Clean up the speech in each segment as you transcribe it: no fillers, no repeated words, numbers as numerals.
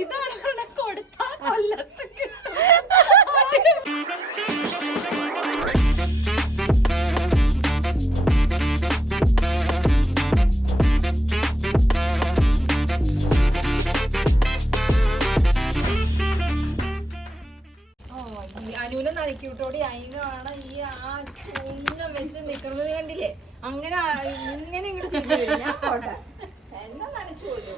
ഇതാണ് കൊടുത്താ കൊല്ലത്ത് അനുവിനെ നനക്കൂട്ടോടി അയിനാണ് ഈ ആ ഉന്നം വെച്ച് നിക്കുന്നത് കണ്ടില്ലേ അങ്ങനെ ഇങ്ങനെ ഇങ്ങോട്ട് തിരിഞ്ഞു വരും ഞാൻ പോട്ടെ എന്നെ നനച്ചോളൂ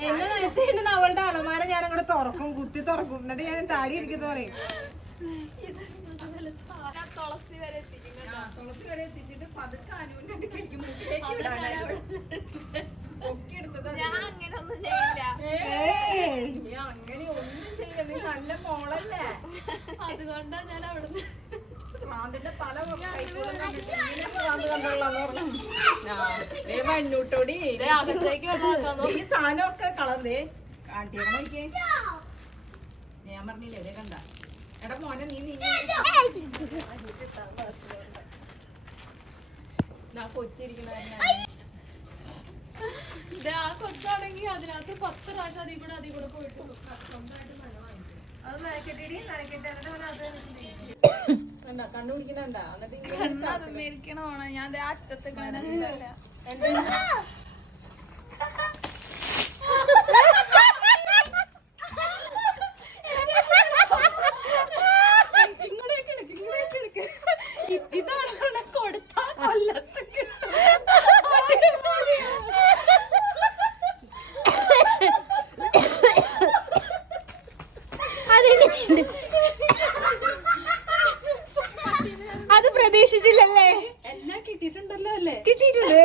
എന്നെ നനച്ചെന്നെ അവളുടെ അലമാര ഞാൻ അങ്ങോട്ട് തുറക്കും കുത്തി തുറക്കും എന്നിട്ട് ഞാൻ താടി ഇരിക്കുന്ന പറയും തുളസി വരെ എത്തിച്ചിട്ട് പതുക്കെ അനുവിന്റെ അടുത്തേക്ക് മുക്കിലേക്ക് വിടാനായിട്ട് അങ്ങനെ ഒന്നും ചെയ്യില്ല നീ നല്ല മോളല്ലേ അതുകൊണ്ടാ ഞാൻ അവിടുന്ന് പ്രാന്തിന്റെ പല മഞ്ഞൂട്ടോടി അകത്തേക്ക് ഈ സാധനമൊക്കെ കളർന്നേ കാട്ടിയാ നോക്കിയേ ഞാൻ പറഞ്ഞില്ലേ ഇതേ കണ്ട എടാ മോനെ നീ കൊച്ചിരിക്കണ ആ കൊച്ചാണെങ്കിൽ അതിനകത്ത് 10 പ്രാവശ്യം അതിൽ കൂടെ പോയിട്ട് സ്വന്തമായിട്ട് അത് നനക്കെട്ടി കണ്ടുപിടിക്കണ അത് മേടിക്കണമാണ് ഞാൻ അറ്റത്ത് ഇതാണ് കൊടുത്താ കൊല്ലത്ത് അത് പ്രതീക്ഷിച്ചില്ലല്ലേ എല്ലാം കിട്ടിയിട്ടുണ്ടല്ലോ അല്ലേ കിട്ടിയിട്ടുണ്ട്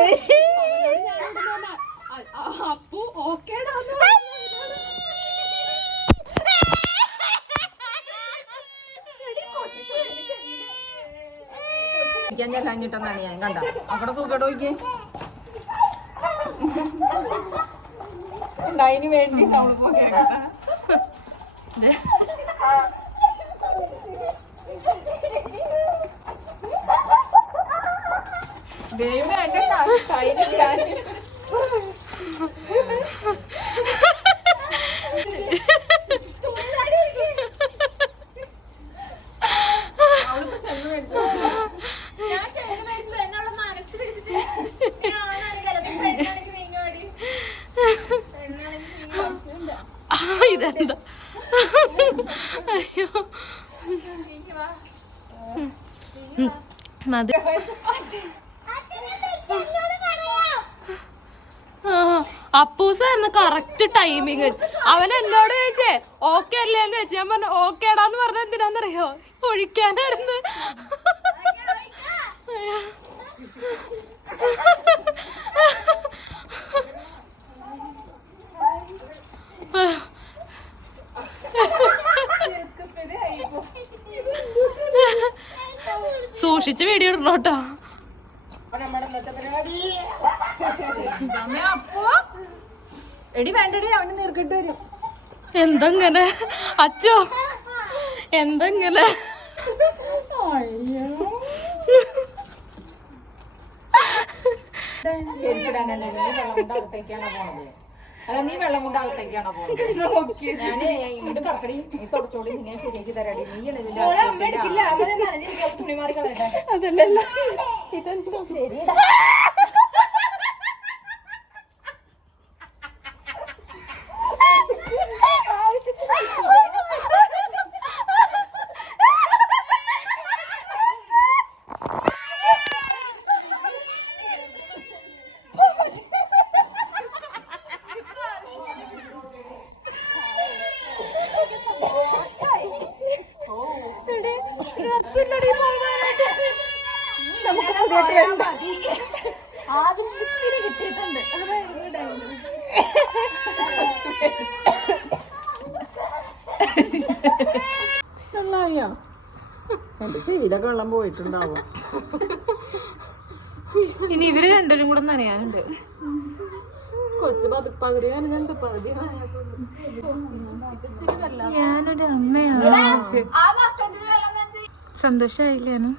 അപ്പു ഓക്കേടാ ചെല്ലാഞ്ഞിട്ടെന്നാണ് ഞാൻ കണ്ട അവിടെ സുഖട്ടോ നോക്കിയേ അതിന് വേണ്ടി ദൈവം എന്റെ കയ്യില് ഇതെന്താ അയ്യോ മതി അപ്പൂസ എന്ന കറക്റ്റ് ടൈമിങ് അവൻ എന്നോട് ചോദിച്ചേ ഓക്കെ അല്ലേന്ന് ചോദിച്ചു ഞാൻ പറഞ്ഞു ഓക്കേടാന്ന് പറഞ്ഞ എന്തിനാന്നറിയോ ഒഴിക്കാനായിരുന്നു സൂക്ഷിച്ച് വീഡിയോ ഇടണോട്ടോ എടി വേണ്ടടി അവന് നീർക്കിട്ട് വരും എന്തെങ്ങനെ അച്ചോ എന്തെങ്ങനെ അല്ല നീ വെള്ളം കൊണ്ട് അകത്തേക്കാണോ പോകുന്നത് ഞാന് ഇങ്ങോട്ട് കറക്കടി നീ തുടച്ചോടി നീ ശരിയാക്കി തരാടി നീ തുണിമാറി കളയട്ടെ അതല്ലല്ലോ ഇതെന്തോ ശരി ആവശ്യത്തിന് കിട്ടിയിട്ടുണ്ട് എന്റെ ചെയിലൊക്കെ വെള്ളം പോയിട്ടുണ്ടാവും ഇനി ഇവര് രണ്ടുപേരും കൂടെ നനയാനുണ്ട് കൊച്ചു പകുതി നനഞ്ഞുണ്ട് പകുതി നനയാത്തുള്ളൂ അവളുടെ അമ്മയാണ്. സന്തോഷായില്ലേനു?